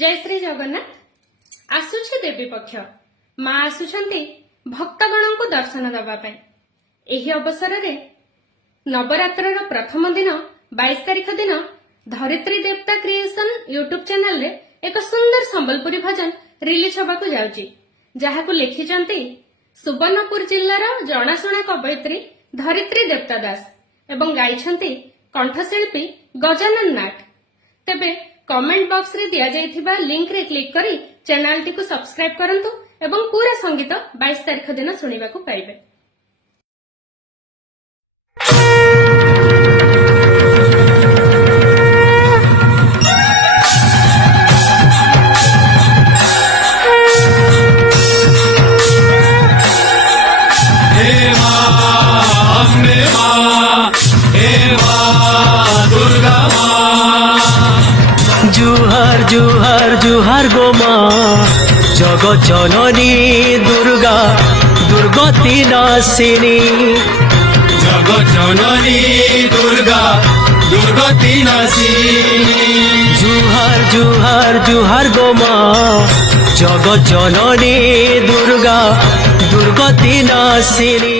जय श्री जगन्नाथ। आसुछि देवी पक्ष माँ आसुछंती भक्तगण को दर्शन दबा पाई। एही अवसर रे नवरात्र प्रथम दिन 22 तारिख दिन धरित्री देवता क्रिएशन यूट्यूब चैनल रे एक सुंदर संबलपुरी भजन रिलीज होबाकू जाउची, जहाकू लिखिचंती सुवर्णपुर जिल्लार जनाशुना कवयित्री धरित्री देवता दास एवं गाइछंती कंठशिल्पी गजानन नाथ। तेबे कमेंट बॉक्स रे दिया जाइथिबा लिंक रे क्लिक करी चैनल टी को सब्सक्राइब करंतु एवं पूरा संगीत 22 तारिख दिन सुनिबाकू पाइबे। जुहार जुहार जुहार गो माँ जगत जननी दुर्गा दुर्गति नाशिनी। जगत जननी दुर्गा दुर्गति नाशिनी। जुहार जुहार जुहार गो माँ जगत जननी दुर्गा दुर्गति नाशिनी।